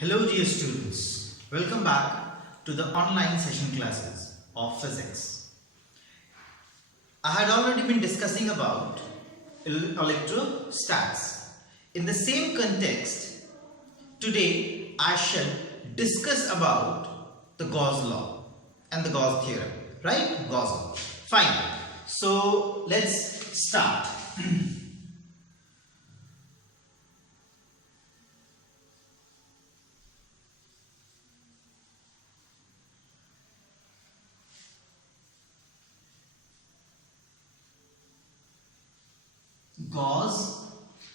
Hello dear students, welcome back to the online session classes of physics. I had already been discussing about electrostats. In the same context, today I shall discuss about the Gauss law and the Gauss theorem, right? Gauss law. Fine. So let's start. Gauss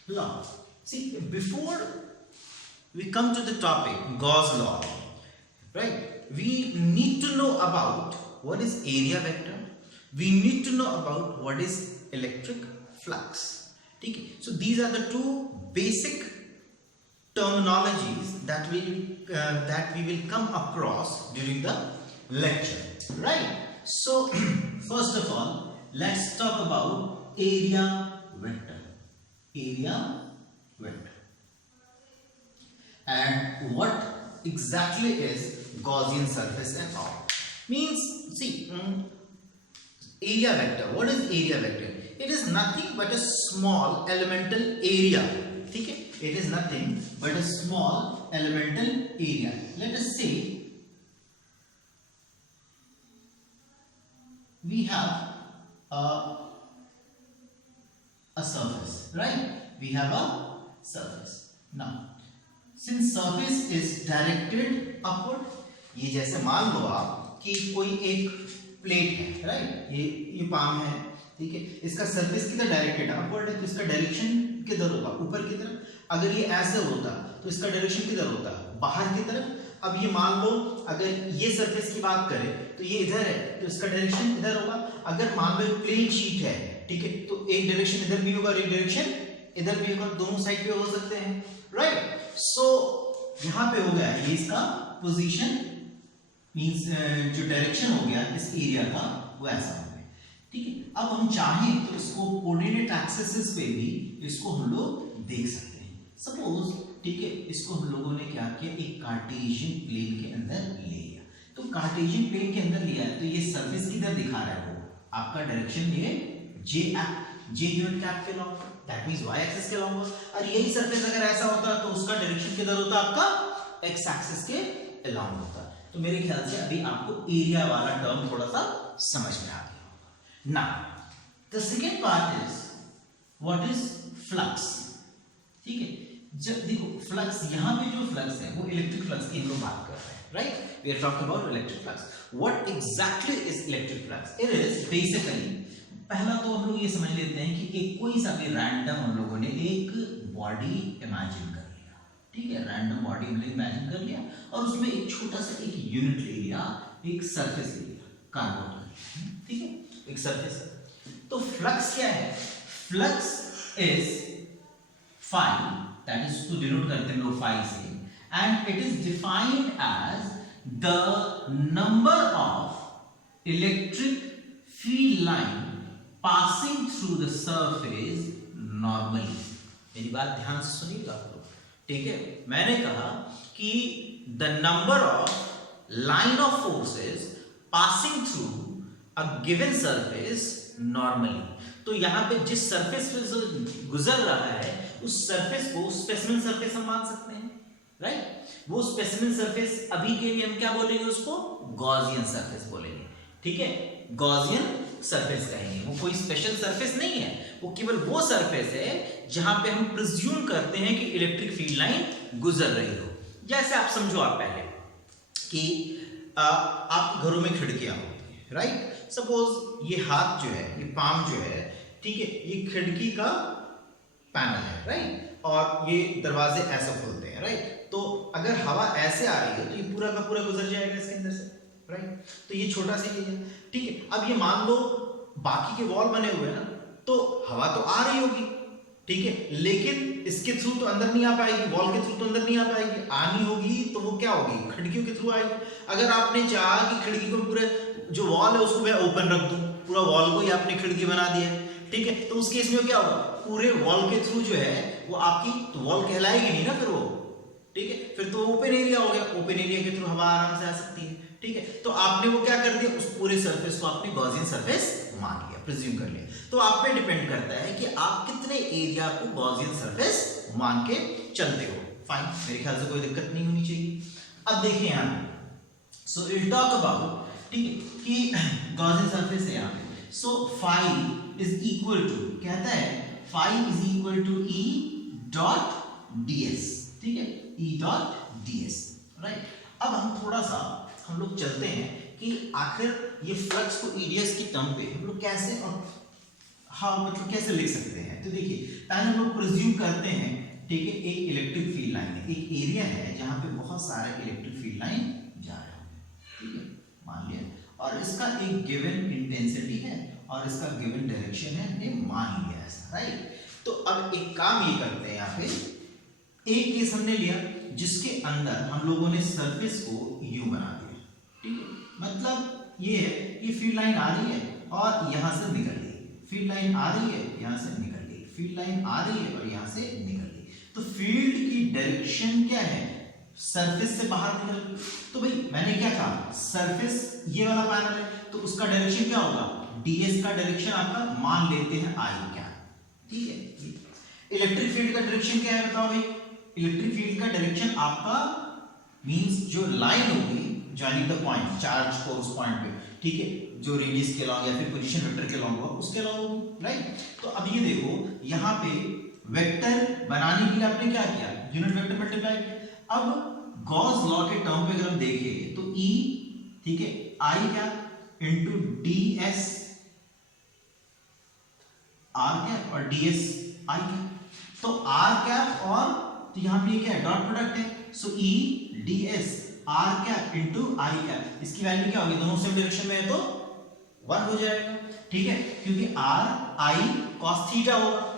law. See, before we come to the topic Gauss law, right? We need to know about what is area vector. We need to know about what is electric flux. Okay? So these are the two basic terminologies that we will come across during the lecture, right? So first of all, let's talk about area vector. Area vector. And what exactly is Gaussian surface and all? Means, see, area vector. What is area vector? It is nothing but a small elemental area. Okay? It is nothing but a small elemental area. Let us say we have a surface, right? We have a surface. Now, since surface is directed upward, ये जैसे मान लो आप कि कोई एक plate है, right? ये palm है, ठीक है? इसका सरफेस किधर डायरेक्टेड है? अपवर्ड है, तो इसका डायरेक्शन किधर होगा? ऊपर की तरफ. अगर ये ऐसे होता तो इसका डायरेक्शन किधर होता? बाहर की तरफ. अब ये मान लो अगर ये सरफेस की बात करें तो ये इधर है, तो इसका डायरेक्शन इधर होगा. अगर मान लो प्लेन शीट है, ठीक है, तो एक डायरेक्शन इधर भी होगा और एक डायरेक्शन इधर भी होगा. दोनों साइड पे हो सकते हैं, राइट? सो यहाँ पे हो गया ये इसका पोजीशन, मींस जो डायरेक्शन हो गया इस एरिया का वो ऐसा हो गया, ठीक है. अब हम चाहें तो इसको कोऑर्डिनेट एक्सिस पे भी इसको हम लोग देख सकते हैं. सपोज, ठीक है, इसको हम लोगों ने क्या किया, एक कार्टेशियन प्लेन के अंदर ले लिया. तो कार्टेशियन प्लेन के अंदर लिया है तो ये सरफेस किधर दिखा रहा है? वो आपका डायरेक्शन ये जे यूनिट कैप के long, that means y axis के लॉन्ग. और यही सरफेस अगर ऐसा होता तो उसका डायरेक्शन किधर होता? आपका x एक्सिस के लॉन्ग होता. तो मेरे ख्याल से अभी आपको एरिया वाला टर्म थोड़ा सा समझ में आ गया होगा. Now the second part is what is flux. ठीक है, जब देखो फ्लक्स, यहां पे जो फ्लक्स है वो इलेक्ट्रिक फ्लक्स की हम लोग बात कर रहे हैं, right? We are talking about electric flux. What exactly is electric flux? It is basically, पहला तो हम लोग ये समझ लेते हैं कि एक कोई सा भी रैंडम हम लोगों ने एक बॉडी इमेजिन कर लिया, ठीक है, रैंडम बॉडी हमने इमेजिन कर लिया और उसमें एक छोटा सा एक यूनिट ले लिया, एक सरफेस ले लिया, कार्बन, ठीक है, एक सरफेस. तो फ्लक्स क्या है? Flux is phi, that is to denote करते हैं लोग फाई से, and it is defined as the number of electric field line passing through the surface normally. मेरी बात ध्यान से सुनिएगा आप लोग, ठीक है? मैंने कहा कि the number of line of forces passing through a given surface normally. तो यहाँ पे जिस सरफेस पे जो गुजर रहा है उस सरफेस को स्पेसिमेन सरफेस हम मान सकते हैं, राइट? वो स्पेसिमेन सरफेस अभी के लिए हम क्या बोलेंगे? उसको गॉसियन सरफेस बोलेंगे, ठीक है? गॉसियन सरफेस कहेंगे. वो कोई स्पेशल सरफेस नहीं है, वो केवल वो सरफेस है जहां पे हम प्रिज्यूम करते हैं कि इलेक्ट्रिक फील्ड लाइन गुजर रही हो. जैसे आप समझो, आप पहले कि आप घरों में खिड़कियां होती हैं, राइट? सपोज ये हाथ जो है, ये पाम जो है, ठीक है, ये खिड़की का पैनल है, राइट? और ये दरवाजे ऐसे खुलते हैं, राइट? तो अगर हवा ऐसे आ रही है तो ये पूरा का पूरा गुजर जाएगा इसके अंदर से, राइट? तो ये छोटा सा ये है, ठीक है. अब ये मान लो बाकी के वॉल बने हुए हैं ना, तो हवा तो आ रही होगी, ठीक है, लेकिन इसके थ्रू तो अंदर नहीं आ पाएगी, वॉल के थ्रू तो अंदर नहीं आ पाएगी. आनी होगी तो वो क्या होगी? खिड़कियों के थ्रू आएगी. अगर आपने चाहा कि खिड़की को पूरे जो वॉल है उसको मैं ओपन रख दूं, पूरा वॉल को ही आपने खिड़की बना दिया, ठीक है, तो उस केस में क्या होगा? पूरे वॉल के थ्रू जो है वो आपकी तो वॉल कहलाएगी नहीं ना फिर वो, ठीक है, फिर तो ओपन एरिया हो गया, ओपन एरिया के थ्रू हवा आराम से आ सकती है, ठीक है। तो आपने वो क्या कर दिया, उस पूरे सरफेस को आपने गॉसियन सरफेस मान लिया, प्रिज्यूम कर लिया। तो आप पे डिपेंड करता है कि आप कितने एरिया को गॉसियन सरफेस मान के चलते हो। फाइन, मेरे ख्याल से कोई दिक्कत नहीं होनी चाहिए। अब देखिए यहाँ पे, सो विल टॉक अबाउट, ठीक है, कि गॉसियन सरफेस है यहाँ पे। So phi is equal to, कहता है phi is equal to E dot ds, ठीक है, ई डॉट ds, राइट। अब हम थोड़ा सा हम लोग चलते हैं कि आखिर ये फ्लक्स को ईडीएस की टर्म पे हम लोग कैसे और हाँ मतलब कैसे लिख सकते हैं। तो देखिए, पहले हम लोग प्रिज्यूम करते हैं, ठीक है, एक इलेक्ट्रिक फील्ड लाइन है, एक एरिया है जहां पे बहुत सारे इलेक्ट्रिक फील्ड लाइन जा रहे हैं, ठीक है, मान लिया, और इसका एक गिवन इंटेंसिटी है और इसका गिवन डायरेक्शन है, हमने मान लिया ऐसा, राइट। तो अब एक काम ये करते हैं, यहाँ पे एक केस हमने लिया जिसके अंदर हम लोगों ने सरफेस को यू बना दिया, ठीक है, मतलब ये है कि फील्ड लाइन आ रही है और यहां से निकल गई, फील्ड लाइन आ रही है यहां से निकल गई, फील्ड लाइन आ रही है और यहां से निकल गई। तो फील्ड की डायरेक्शन क्या है, सरफेस से बाहर निकल गई। तो भाई मैंने क्या कहा, सरफेस ये वाला पैनल है तो उसका डायरेक्शन क्या होगा, ds का डायरेक्शन आपका मान लेते हैं आई क्या, ठीक है। इलेक्ट्रिक फील्ड का डायरेक्शन क्या है बताओ भाई, इलेक्ट्रिक फील्ड का डायरेक्शन आपका मींस जो लाइन होगी जॉइनिंग द पॉइंट, चार्ज को उस पॉइंट पे, ठीक है, जो रेडियस के अलॉन्ग या फिर पोजीशन वेक्टर के अलॉन्ग होगा उसके अलॉन्ग होगी, राइट। तो अब ये देखो यहाँ पे वेक्टर बनाने के लिए आपने क्या किया, यूनिट वेक्टर मल्टीप्लाई किया। अब गॉस लॉ के टर्म पे अगर हम देखें तो E, ठीक है, I क्या इनटू ds r कैप और ds I कैप। तो r कैप और तो यहाँ पे क्या है, डॉट प्रोडक्ट है, सो E ds r cap into I cap, इसकी वैल्यू क्या होगी, दोनों सेम डायरेक्शन में है तो 1 हो जाएगा, ठीक है, क्योंकि r I cos थीटा होगा,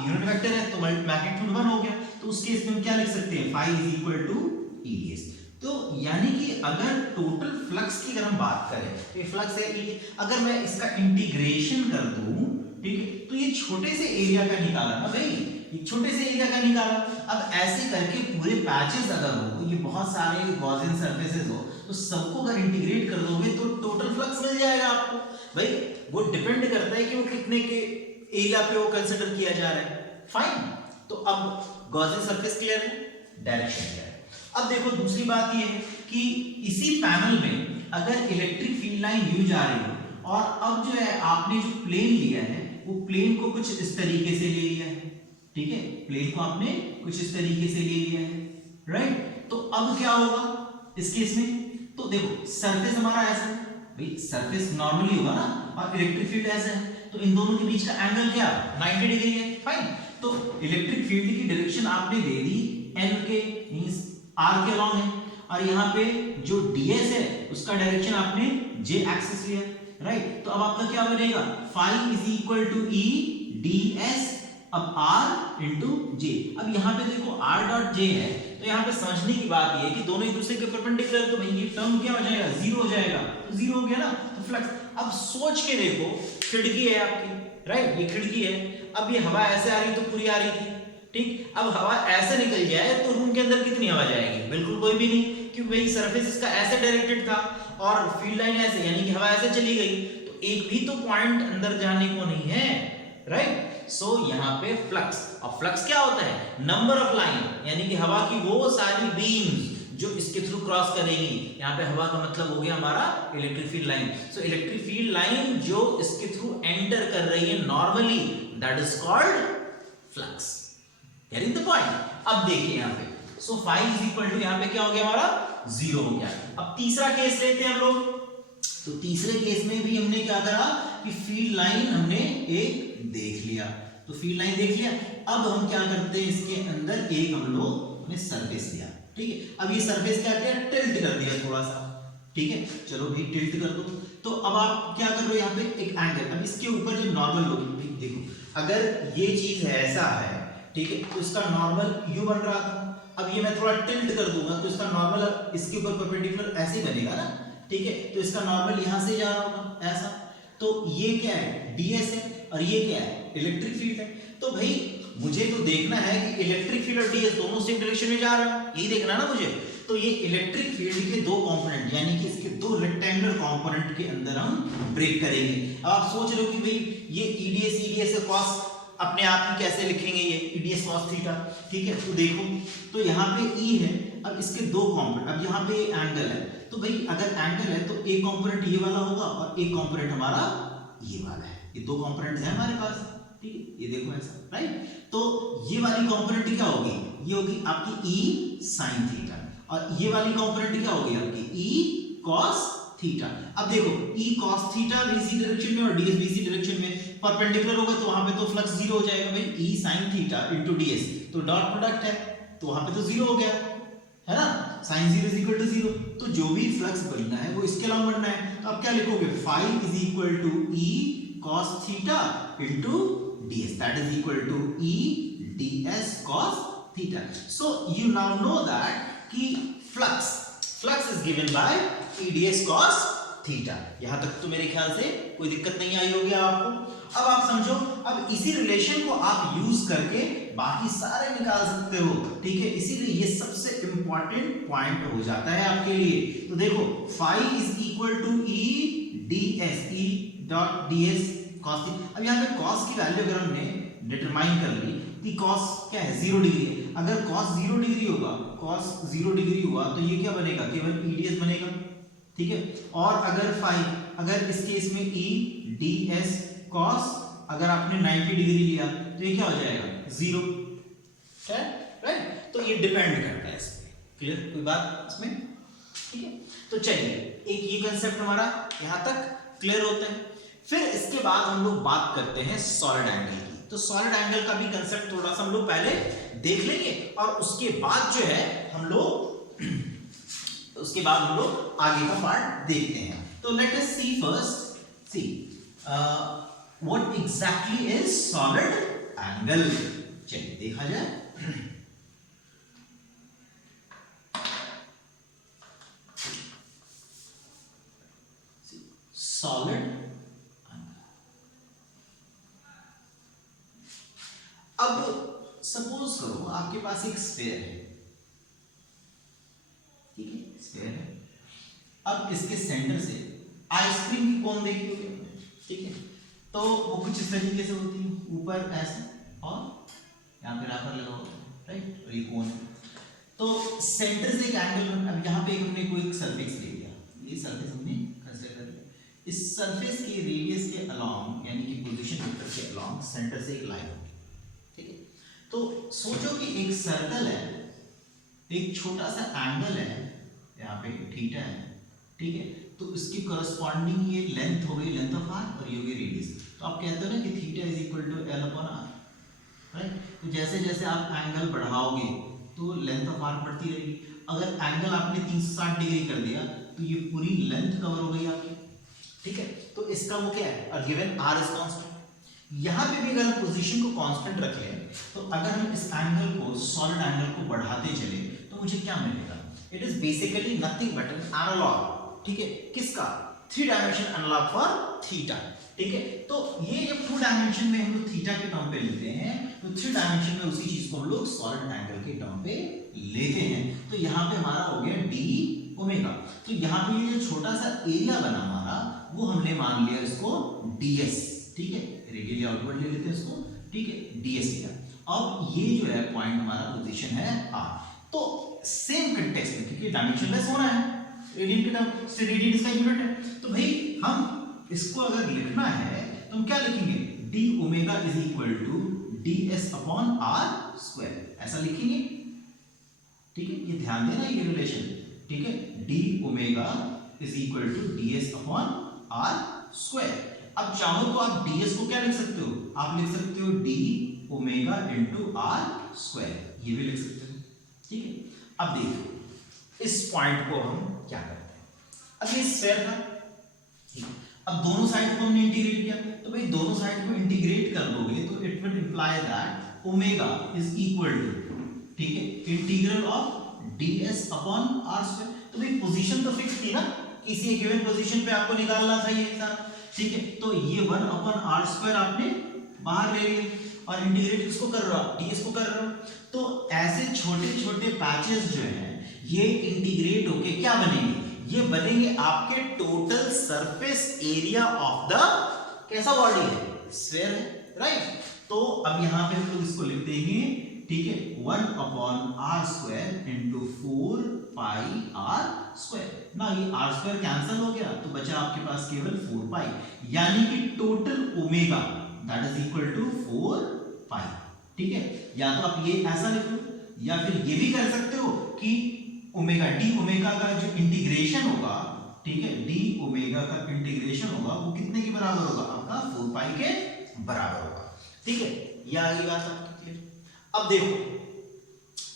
यूनिट वेक्टर है तो मैग्नीट्यूड 1 हो गया। तो उस केस में हम क्या लिख सकते हैं, phi is equal to eds। तो यानी कि अगर टोटल फ्लक्स की अगर हम बात करें, ये फ्लक्स है, अगर मैं इसका इंटीग्रेशन कर दूं, ठीक है, तो ये छोटे से एरिया का निकाला ना भाई, ये छोटे से एरिया का निकाला। अब ऐसे करके पूरे पैचेस अगर हो, ये बहुत सारे गॉसियन सरफेसेस हो, तो सबको अगर इंटीग्रेट कर दोगे तो टोटल फ्लक्स मिल जाएगा आपको। भाई वो डिपेंड करता है कि वो कितने के एरिया पे वो कंसीडर किया जा रहा है। फाइन, तो अब गॉसियन सरफेस क्लियर है, डायरेक्शन क्लियर है। अब देखो दूसरी बात ये है कि इसी पैनल में अगर इलेक्ट्रिक फील्ड लाइन यू जा रही है और अब जो है आपने जो प्लेन लिया है वो प्लेन को कुछ इस तरीके से ले लिया है, ठीक है, प्लेन को आपने कुछ इस तरीके से ले लिया है, राइट। तो अब क्या होगा इस केस में, तो देखो सरफेस हमारा ऐसा है, भाई सरफेस नॉर्मली होगा ना और इलेक्ट्रिक फील्ड ऐसा है, तो इन दोनों के बीच का एंगल क्या 90 डिग्री है। फाइन, तो इलेक्ट्रिक फील्ड की डायरेक्शन आपने दे दी n के मींस r के अलॉन्ग है, और यहाँ पे जो ds है उसका डायरेक्शन आपने j एक्सिस लिया, राइट। तो अब आपका क्या बनेगा, phi is equal to e ds अब r इंटू j। अब यहाँ पे देखो r डॉट j है, तो यहाँ पे समझने की बात ये है कि दोनों एक दूसरे के परपेंडिकुलर, तो भाई ये टर्म क्या हो जाएगा, जीरो हो जाएगा, तो जीरो हो गया ना, तो फ्लक्स। अब सोच के देखो, खिड़की है आपकी, राइट, ये खिड़की है, अब ये हवा ऐसे आ रही तो पूरी आ रही थी, ठीक, अब हवा ऐसे निकल जाए तो रूम के अंदर कितनी हवा जाएगी, बिल्कुल कोई भी नहीं, क्योंकि भाई सरफेस इसका ऐसे डायरेक्टेड था और फील्ड लाइन ऐसे, यानी कि हवा ऐसे चली गई, तो एक भी तो पॉइंट अंदर जाने को नहीं है, राइट। सो यहाँ पे फ्लक्स, और फ्लक्स क्या होता है, नंबर ऑफ लाइन, यानी कि हवा की वो सारी बीम्स जो इसके थ्रू क्रॉस करेगी। यहाँ पे हवा का मतलब हो गया हमारा electric field line. So electric field line जो इसके थ्रू एंटर कर रही है normally, that is called flux. Getting the point. अब देखिए यहाँ पे, so phi is equal to, यहाँ पे क्या हो गया हमारा, जीरो हो गया। अब तीसरा केस लेते हैं हम लोग, तो तीसरे केस में भी हमने क्या करा कि फील्ड लाइन हमने एक देख लिया, तो फील्ड लाइन देख लिया। अब हम क्या करते हैं, इसके अंदर एक हम लोग ने सरफेस लिया, ठीक है। अब ये सरफेस क्या किया, टिल्ट कर दिया थोड़ा सा, ठीक है, चलो भाई टिल्ट कर दो। तो अब आप क्या कर रहे हो, यहाँ पे एक एंगल, अब इसके ऊपर जो नॉर्मल होगी, देखो अगर ये चीज है ऐसा है, ठीक है, तो इसका नॉर्मल यू बन रहा था, अब ये मैं थोड़ा टिल्ट कर दूंगा तो इसका नॉर्मल इसके ऊपर परपेंडिकुलर ऐसे बनेगा ना, ठीक है, तो इसका नॉर्मल यहां से जा रहा होगा ऐसा। तो ये क्या है, ds है और ये क्या है, इलेक्ट्रिक फील्ड है। तो भाई मुझे तो देखना है कि इलेक्ट्रिक फील्ड और डीएस दोनों सेम डायरेक्शन में जा रहा है, यही देखना है ना मुझे। तो ये इलेक्ट्रिक फील्ड के दो कंपोनेंट यानी कि इसके दो रेक्टेंगुलर कंपोनेंट के अंदर हम ब्रेक करेंगे। अब आप सोच रहे हो कि भाई ये ईडीएस का कॉस अपने आप ही कैसे लिखेंगे, ये ईडीएस कॉस थीटा, ठीक है। तो देखो, तो यहाँ पे ई है, अब इसके दो कंपोनेंट, अब यहाँ पे एंगल है, तो भाई अगर एंगल है तो एक कंपोनेंट ये वाला होगा और एक कंपोनेंट हमारा ये वाला है, ये दो कंपोनेंट्स हैं हमारे पास, ठीक है। ये देखो ऐसा, राइट। तो ये वाली कंपोनेंट क्या होगी, ये होगी आपकी ई साइन थीटा, और ये वाली कंपोनेंट क्या होगी आपकी ई कॉस थीटा। अब देखो E cos theta BC direction में और डीएस बीसी डायरेक्शन में परपेंडिकुलर होगा, तो वहां पे तो फ्लक्स जीरो हो जाएगा भाई, ई साइन थीटा इनटू डीएस, तो डॉट प्रोडक्ट है तो वहां पे तो जीरो हो गया, है ना, sine zero is equal to zero. तो जो भी फ्लक्स बनना है वो इसके अलावा बनना है, तो आप क्या लिखोगे, phi is equal to E cos theta into ds, that is equal to E ds cos theta. So you now know that कि flux is given by E ds cos theta. यहां तक तो मेरे ख्याल से कोई दिक्कत नहीं आई होगी आपको। अब आप समझो, अब इसी रिलेशन को आप यूज करके बाकी सारे निकाल सकते हो, ठीक है। इसीलिए ये सबसे इंपॉर्टेंट पॉइंट हो जाता है आपके लिए। तो देखो phi is equal to E ds, E dot ds cos theta. अब यहाँ पे cos की वैल्यू अगर हमने डिटरमाइन कर ली कि cos क्या है, 0 डिग्री है, अगर cos 0 डिग्री होगा, cos 0 डिग्री हुआ तो ये क्या बनेगा, केवल EDS बनेगा, ठीक है। और अगर फाई, अगर इस केस में E ds cos अगर आपने 90 डिग्री लिया तो ये क्या हो जाएगा, 0, राइट। तो ये डिपेंड करता है इस पे, क्लियर, कोई बात इसमें, ठीक है। तो चलिए एक ये कंसेप्ट हमारा यहाँ तक क्लियर होता है। फिर इसके बाद हम लोग बात करते हैं सॉलिड एंगल की। तो सॉलिड एंगल का भी कंसेप्ट थोड़ा सा हम लोग पहले देख लेंगे और उसके बाद जो है हम लोग आगे का पार्ट देखते हैं। तो let us see first, see what exactly is solid angle. चलिए देखा जाए। सॉलिड, अब सपोज करो आपके पास एक स्फीयर है, ठीक है, स्फीयर है। अब इसके सेंटर से आइसक्रीम की कोन देखी होगी, ठीक है। तो वो कुछ इस तरीके से होती है, ऊपर ऐसे और यहाँ पे रैपर लगा होता है, राइट, और ये कोन है। तो सेंटर से एक एंगल, अब यहाँ पे हमने कोई सरफेस ले लिया, ये सरफेस हमने कंसीडर कर लिया, इस सरफेस के रेडियस के अलोंग यानी कि पोजीशन वेक्टर के अलोंग सेंटर से एक लाइन, ठीक है। तो सोचो कि एक सर्कल है, एक छोटा सा एंगल है, यहाँ पे थीटा है, ठीक है। तो इसकी करस्पॉन्डिंग ये लेंथ हो गई, लेंथ ऑफ आर, और ये हो गई रेडियस। तो आप कहते हो ना कि theta is equal to L upon R, right. तो जैसे जैसे आप एंगल बढ़ाओगे तो लेंथ ऑफ आर बढ़ती रहेगी। अगर एंगल आपने 360 डिग्री कर दिया तो ये पूरी लेंथ कवर हो गई आपकी, ठीक है। तो इसका वो क्या है, और गिवन आर इज कांस्टेंट। यहां पे भी अगर हम पोजीशन को कांस्टेंट रख लें तो अगर हम इस एंगल को, सॉलिड एंगल को बढ़ाते चले तो मुझे क्या मिलेगा, it is basically nothing but an analog, ठीक है, किसका, 3 डायमेंशन एनालॉग फॉर थीटा, ठीक है। तो ये जब 2 डायमेंशन में हम लोग थीटा के टर्म पे लेते हैं तो 3 डायमेंशन में उसी चीज को हम लोग सॉलिड एंगल के टर्म पे लेते हैं। तो यहाँ पे हमारा हो गया डी ओमेगा। तो यहाँ पे ये जो छोटा सा एरिया बना हमारा, वो हमने मान लिया इसको ds, ठीक है, रेडियली आउटवर्ड ले लेते हैं इसको, ठीक है, ds लिया। अब ये जो है पॉइंट हमारा पोजीशन है r। तो सेम कंटेक्स्ट में, क्योंकि डायमेंशन लेस होना है, रेडियन के टर्म से रेडियन इसका यूनिट है, तो भाई हम इसको अगर लिखना है तो हम क्या लिखेंगे, d omega is equal to ds upon r square, ऐसा लिखेंगे, ठीक है। ये ध्यान देना ये रिलेशन, ठीक है, d omega is equal to ds upon r square. अब चाहो तो आप ds को क्या लिख सकते हो, आप लिख सकते हो d omega into r square, ये भी लिख सकते हो, ठीक है। अब देखो इस पॉइंट को हम क्या करते हैं, अब ये स्फीयर था, ठीक है। अब दोनों साइड को हमने इंटीग्रेट किया, तो भाई दोनों साइड को इंटीग्रेट कर दोगे तो it will imply that omega is equal to, ठीक है, integral of ds upon r square. तो भाई पोजीशन तो फिक्स थी ना, किसी एक गिवन पोजीशन पे आपको निकालना था ये सारा, ठीक है। तो ये 1 अपॉन r स्क्वायर आपने बाहर ले लिया। और इंटीग्रेट किसको कर रहे हो, ds को कर रहे हो। तो ऐसे छोटे छोटे पैचेस जो हैं ये इंटीग्रेट होके क्या बनेंगे, ये बनेंगे आपके total surface area of the कैसा बॉडी है, स्फीयर है, राइट। तो अब यहां पे हम लोग इसको लिख देंगे, ठीक है, 1/r² इंटू 4πr²। ना ये r² कैंसिल हो गया तो बचा आपके पास केवल 4π, यानी कि total omega that is equal to 4π, ठीक है। या तो आप ये ऐसा लिख लो या फिर ये भी कर सकते हो कि ओमेगा डी ओमेगा का जो इंटीग्रेशन होगा, ठीक है, डी ओमेगा का इंटीग्रेशन होगा वो कितने के बराबर होगा, आपका 4π के बराबर होगा, ठीक है। ये आगे बात आपकी क्लियर। अब देखो,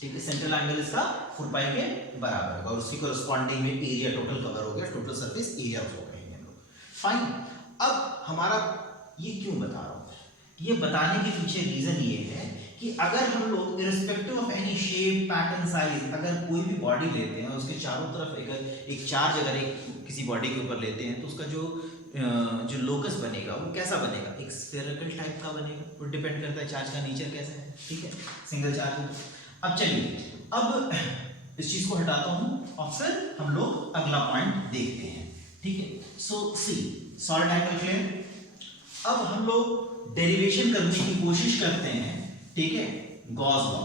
ठीक है, सेंट्रल एंगल इसका 4π के बराबर होगा और उसकी कोरस्पॉन्डिंग में एरिया टोटल कवर हो गया, टोटल सरफेस एरिया हो गया हम लोग, फाइन। अब हमारा ये क्यों बता रहा हूं, ये बताने के पीछे रीजन ये है कि अगर हम लोग irrespective of any shape pattern size अगर कोई भी बॉडी लेते हैं उसके चारों तरफ एक चार्ज अगर एक किसी बॉडी के ऊपर लेते हैं तो उसका जो लोकस बनेगा वो कैसा बनेगा, एक स्फेरिकल टाइप का बनेगा। वो डिपेंड करता है चार्ज का नेचर कैसा है, ठीक है, सिंगल चार्ज। अब चलिए, अब इस चीज को हटाता हूं और फिर हम लोग अगला पॉइंट देखते हैं, ठीक है। सो सी सॉलिड एंगल क्लियर। अब हम लोग डेरिवेशन करने की कोशिश करते हैं, ठीक है, गॉस लॉ।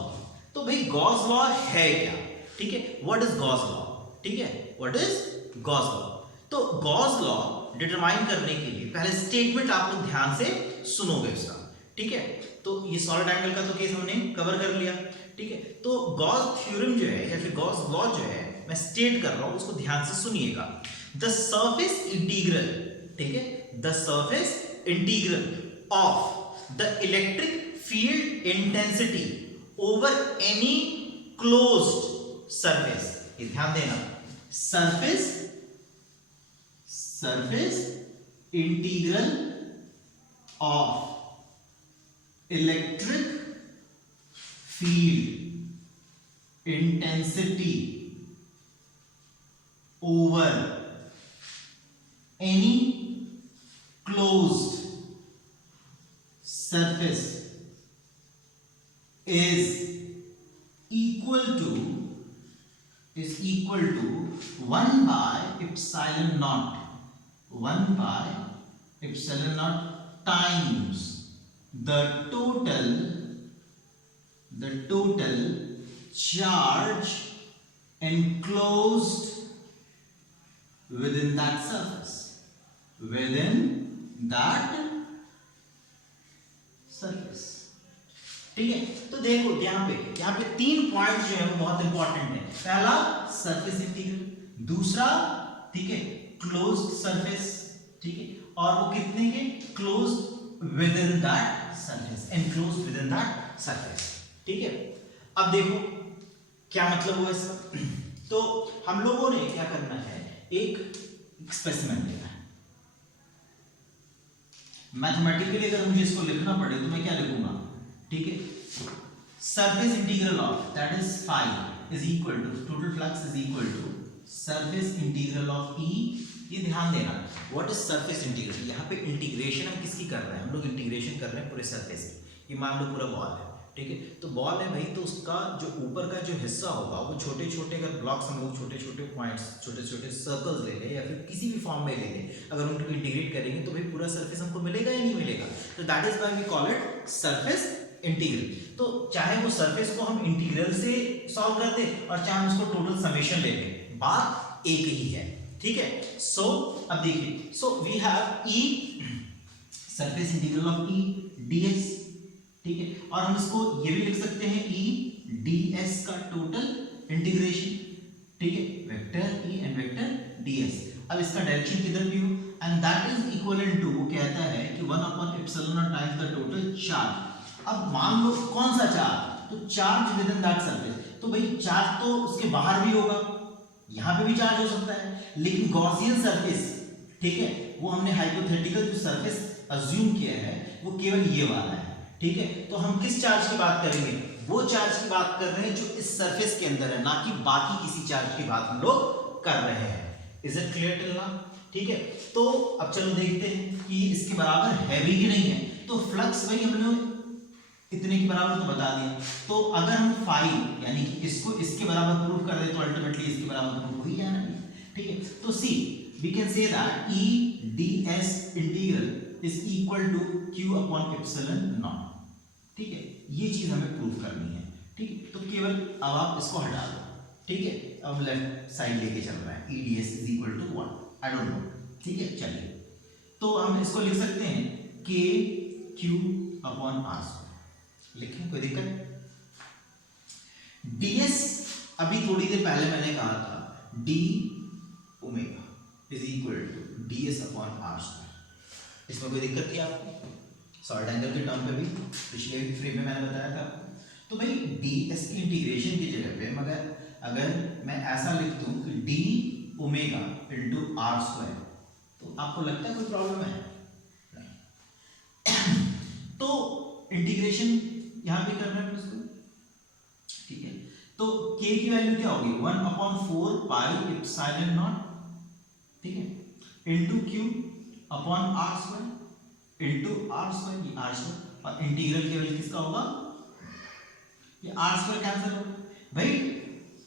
तो भाई गॉस लॉ है क्या, ठीक है, व्हाट इज गॉस लॉ, ठीक है, व्हाट इज गॉस लॉ। तो गॉस लॉ डिटरमाइन करने के लिए पहले स्टेटमेंट आप लोग ध्यान से सुनोगे उसका, ठीक है। तो ये सॉलिड एंगल का तो केस हमने कवर कर लिया, ठीक है। तो गॉस थ्योरम जो है या फिर गॉस लॉ जो है मैं स्टेट कर रहा हूं उसको ध्यान से सुनिएगा। द सरफेस इंटीग्रल, ठीक है, the surface integral of the electric field intensity over any closed surface, ये ध्यान देना, surface integral of electric field intensity over any closed surface is equal to 1 by epsilon naught, 1 by epsilon naught times the total charge enclosed within that surface, ठीक है। तो देखो यहाँ पे 3 point जो है वो बहुत इंपॉर्टेंट है। पहला सरफेस इंटीग्रल, दूसरा, ठीक है, क्लोज्ड सरफेस, ठीक है, और वो कितने के, closed with in that surface, enclosed with in that surface, ठीक है। अब देखो क्या मतलब हुआ इसका। तो हम लोगों ने क्या करना है, एक स्पेसिमेन लेना है। मैथमेटिकली अगर मुझे इसको लिखना पड़े तो मैं क्या लिखूंगा, ठीक है, surface integral of that is phi is equal to total flux is equal to surface integral of E. ये ध्यान देना, व्हाट इज सरफेस इंटीग्रल। यहाँ पे इंटीग्रेशन हम किसकी कर रहे हैं, हम लोग इंटीग्रेशन कर रहे हैं पूरे सरफेस की। ये मान लो पूरा बॉल है, ठीक है, तो बॉल है भाई, तो उसका जो ऊपर का जो हिस्सा होगा वो छोटे छोटे अगर ब्लॉक्स हम लोग छोटे छोटे पॉइंट्स, छोटे छोटे सर्कल्स ले लें या फिर किसी भी फॉर्म में ले लें, अगर उनको इंटीग्रेट करेंगे तो भाई पूरा सरफेस हमको मिलेगा या नहीं मिलेगा। तो that is why we call it surface integral. तो चाहे वो सरफेस को हम इंटीग्रल से सॉल्व कर दें और चाहे हम उसको टोटल समेशन ले लें, बात एक ही है, ठीक है। सो अब देखिए, so we have E surface integral of E ds, ठीक है, और हम इसको ये भी लिख सकते हैं ई ds का टोटल इंटीग्रेशन, ठीक है, vector E and vector ds। अब इसका डायरेक्शन किधर भी हो and that is equivalent to, वो कहता है कि 1/epsilon times the total charge. अब मान लो कौन सा चार्ज, तो charge with in that surface. तो भाई चार्ज तो उसके बाहर भी होगा, यहां पे भी चार्ज हो सकता है, लेकिन गॉसियन सरफेस, ठीक है, वो हमने हाइपोथेटिकल जो सरफेस अज्यूम किया है वो केवल ये वाला है, ठीक है। तो हम किस चार्ज की बात करेंगे, वो चार्ज की बात कर रहे हैं जो इस सरफेस के अंदर है, ना कि बाकी किसी चार्ज की बात हम लोग कर रहे हैं। Is it clear till now, ठीक है। तो अब चलो देखते हैं कि इसके बराबर है भी कि नहीं है। तो फ्लक्स भाई हमने इतने के बराबर तो बता दिया। तो अगर हम फाइव यानी कि इसको इसके बराबर प्रूव कर दे तो अल्टीमेटली इसके बराबर प्रूव हो ही जाना है। ठीक है, तो see we can say that E D S integral is equal to Q upon epsilon naught. ठीक है, ये चीज हमें प्रूव करनी है। ठीक है, तो केवल अब आप इसको हटा दो। ठीक है, अब लेफ्ट साइड लेके चल रहा है, E D S is equal to what, I don't know. ठीक है, चलिए तो हम इसको लिख सकते हैं के क्यू अपॉन आर स्क्वायर। लिखें, कोई दिक्कत? ds अभी थोड़ी देर पहले मैंने कहा था D omega is equal to ds upon R square. इसमें कोई दिक्कत थी आपको? सॉलिड एंगल के टर्म पे भी पिछले फ्रेम में मैंने बताया था। तो भाई ds की इंटीग्रेशन की जगह पे मगर अगर मैं ऐसा लिख दूं कि D omega into R square, तो आपको लगता है कोई प्रॉब्लम है? नहीं। तो इंटीग्रेशन यहां पे करना है इसको। ठीक है, तो k की वैल्यू क्या होगी? 1/4 पाई एप्सिलॉन नॉट, ठीक है, into q upon r square into r square, ये r स्क्वायर, और इंटीग्रल केवल किसका होगा? ये r स्क्वायर कैंसिल होगा। भाई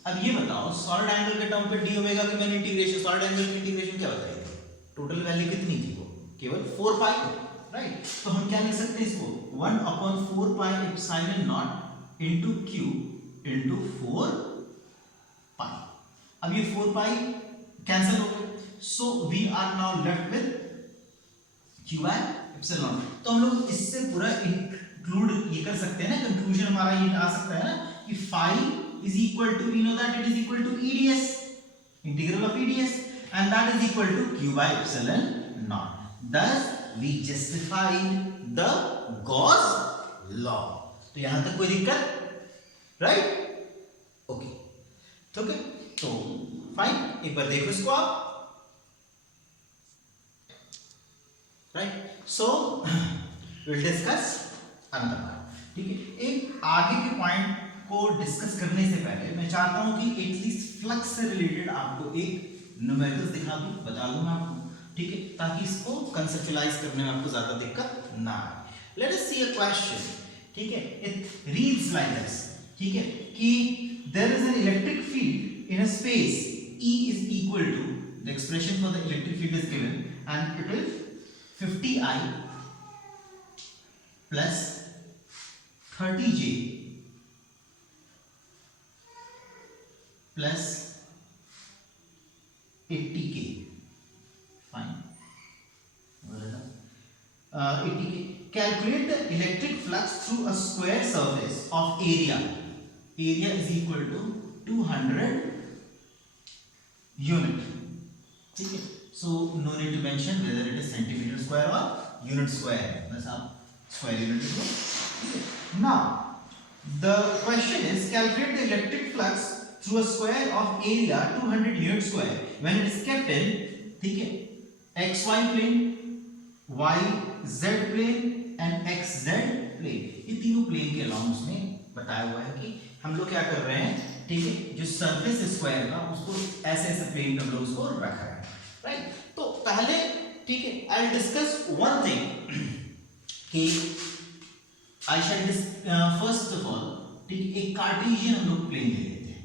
अब ये बताओ, सॉलिड एंगल के टर्म पे डी ओमेगा की मैंने इंटीग्रेशन, सॉलिड एंगल की इंटीग्रेशन क्या बताई? टोटल वैल्यू कितनी थी? वो केवल 4 पाई, राइट। तो हम क्या लिख सकते हैं इसको? 1/4 pi epsilon naught into q into 4 pi. अब ये 4 पाई कैंसिल हो गए, so we are now left with q by epsilon. तो हम लोग इससे पूरा इंक्लूड ये कर सकते हैं ना, कंक्लूजन हमारा ये आ सकता है ना कि phi is equal to, we know that it is equal to EDS, integral of EDS, and that is equal to q by epsilon naught. Thus we justified the Gauss law. तो यहां तक कोई दिक्कत? राइट, ओके, ठीक है। तो fine, एक बार देखो इसको आप, right. So will discuss another part. ठीक है, एक आगे के पॉइंट को डिस्कस करने से पहले मैं चाहता हूं कि एटलीस्ट फ्लक्स से रिलेटेड आपको एक न्यूमेरिकल्स दिखा दूं, बता दूं मैं आपको। ठीक है, ताकि इसको कंसेप्चुअलाइज करने में आपको ज्यादा दिक्कत ना आए। Let us see a question. ठीक है, इट रीड्स लाइक दिस। ठीक है, कि there is an electric field in a space E is equal to, the expression for the electric field is given and it is 50I plus 30J plus 80K. Fine. 80K. Calculate the electric flux through a square surface of area. Area is equal to 200 unit. ठीक है, so no need to mention whether it is centimeter square or unit square. बस आप square unit लिखो। ठीक है, now the question is calculate the electric flux through a square of area 200 unit square when it is kept in, ठीक है, xy plane, yz plane and xz plane। ये तीनों plane के अलाउंस उसने बताया हुआ है कि हम लोग क्या कर रहे हैं। ठीक है, जो सरफेस स्क्वायर का उसको ऐसे ऐसे प्लेन पे हम लोग उसको रख रहे हैं, राइट। तो पहले, ठीक है, I will discuss one thing कि आई शैल फर्स्ट ऑफ ऑल, ठीक है, एक कार्टेशियन हम लोग प्लेन ले लेते हैं।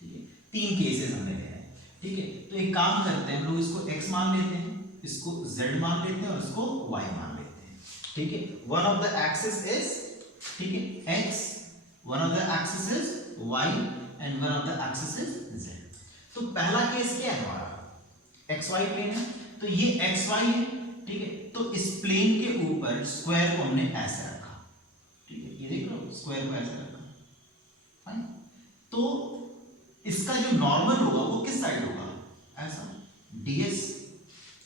ठीक है, 3 केसेस हमने ले हैं। ठीक है, तो एक काम करते हैं, हम लोग इसको x मान लेते हैं, इसको z मान लेते हैं और इसको y मान लेते हैं। ठीक है, one of the axis is, ठीक है, x, one of the axis is y and one of the axis is z। तो पहला केस क्या है हमारा? xy प्लेन है, तो ये xy है। ठीक है, तो इस प्लेन के ऊपर स्क्वायर को हमने ऐसे रखा। ठीक है, ये देख लो, स्क्वायर को ऐसे रखा। फाइन, तो इसका जो नॉर्मल होगा वो किस साइड होगा? ऐसा, ds,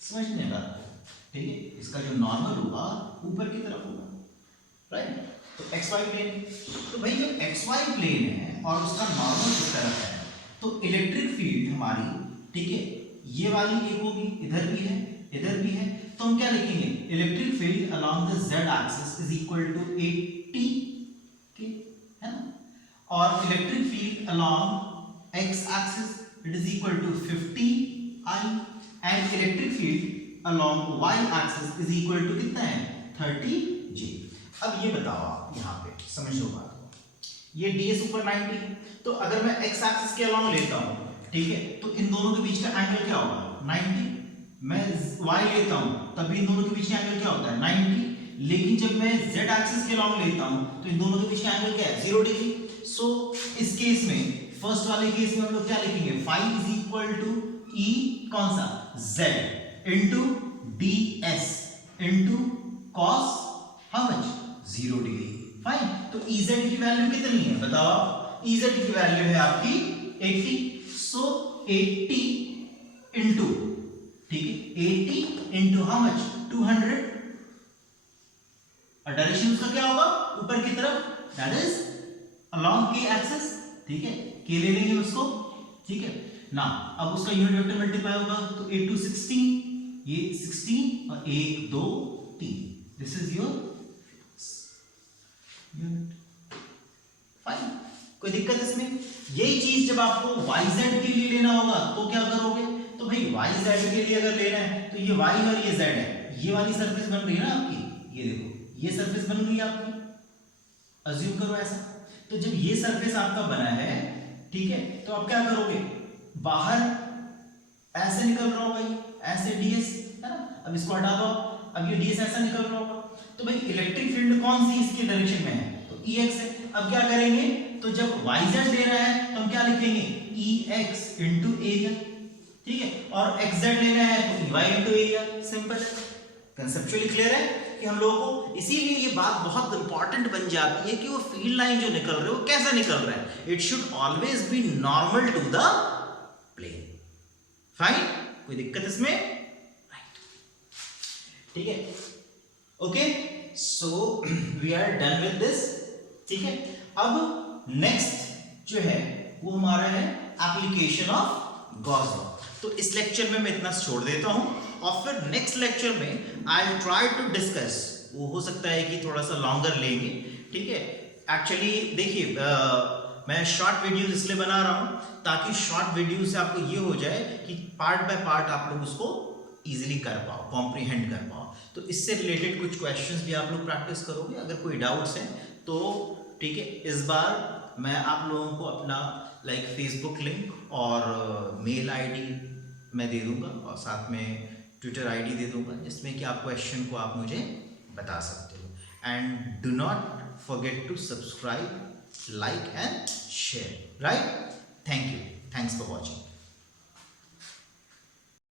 समझने में बात है। ठीक है, इसका जो नॉर्मल होगा ऊपर की तरफ होगा, राइट। तो xy प्लेन, तो भाई जो xy प्लेन है और उसका नॉर्मल इस तरफ है, तो इलेक्ट्रिक फील्ड हमारी, ठीक है, ये वाली एक होगी, इधर भी है, इधर भी है। तो हम क्या लिखेंगे? Electric field along the z axis is equal to 80 K, है ना, और electric field along x axis it is equal to 50I and electric field along y axis is equal to कितना है? 30J। अब ये बताओ आप यहाँ पे समझ लो बात को, ये ds ऊपर 90 है, तो अगर मैं x एक्सिस के अलॉन्ग लेता हूँ, ठीक है, तो इन दोनों के बीच का एंगल क्या होगा 90। मैं y लेता हूँ तब भी इन दोनों के बीच का एंगल क्या होता है 90, लेकिन जब मैं z एक्सिस के अलॉन्ग लेता हूँ तो इन दोनों के बीच का एंगल क्या है 0 डिग्री। सो इस केस में, फर्स्ट वाले केस में हम लोग क्या लिखेंगे, फाई इज इक्वल टू ई कौन सा z into ds into cos how much 0 degree. Fine, तो Ez की वैल्यू कितनी है बताओ आप, Ez की वैल्यू है आपकी 80। सो 80 इंटू, ठीक है, 80 इंटू हाउ मच 200, और डायरेक्शन उसका क्या होगा ऊपर की तरफ, that is along k axis, ठीक है, k ले लेंगे उसको, ठीक है ना। अब उसका यूनिट वेक्टर मल्टीप्लाई होगा तो 8 टू 16, ये 16 और 1 2 3, this is your unit. Fine, कोई दिक्कत इसमें? यही चीज जब आपको yz के लिए लेना होगा तो क्या करोगे, तो भाई yz के लिए अगर लेना है तो ये y और ये z है, ये वाली सरफेस बन रही है ना आपकी, ये देखो ये सरफेस बन गई आपकी, अज्यूम करो ऐसा। तो जब ये सरफेस आपका बना है, ठीक है, तो आप क्या करोगे, बाहर ऐसे निकल रहा होगा ये, ऐसे ds है ना, अब इसको हटा दो, अब ये ds ऐसा निकल रहा होगा, तो भाई इलेक्ट्रिक फील्ड कौन सी इसके डायरेक्शन में है, तो ex है। अब क्या करेंगे, तो जब yz दे रहा है तो हम क्या लिखेंगे ex इंटू एरिया, ठीक है, और xz लेना है तो ey इंटू एरिया, सिंपल है। कंसेप्चुअली क्लियर है कि हम लोगों को, इसीलिए ये बात बहुत इंपॉर्टेंट बन जाती है कि वो फील्ड लाइन जो निकल रहे है वो कैसा निकल रहा है, it should always be normal to the plane. Fine, कोई दिक्कत इसमें? राइट, ठीक है, okay, so we are done with this, ठीक है। अब नेक्स्ट जो है वो हमारा है एप्लीकेशन ऑफ गॉस लॉ। तो इस लेक्चर में मैं इतना छोड़ देता हूं, और फिर नेक्स्ट लेक्चर में आई ट्राई टू डिस्कस, वो हो सकता है कि थोड़ा सा लॉन्गर लेंगे, ठीक है। एक्चुअली देखिए, मैं शॉर्ट वीडियोस इसलिए बना रहा हूं ताकि शॉर्ट वीडियो से आपको ये हो जाए कि पार्ट बाय पार्ट आप लोग उसको इजीली कर पाओ, कॉम्प्रिहेंड कर पाओ। तो इससे रिलेटेड कुछ क्वेश्चंस भी आप लोग प्रैक्टिस करोगे, अगर कोई डाउट्स हैं तो ठीक है। इस बार मैं आप लोगों को अपना फेसबुक लिंक और मेल आईडी मैं दे दूंगा, और साथ में ट्विटर आईडी दे दूंगा, जिसमें कि आप क्वेश्चन को आप मुझे बता सकते हो। And do not forget to subscribe, like and share, right? Thank you, thanks for watching.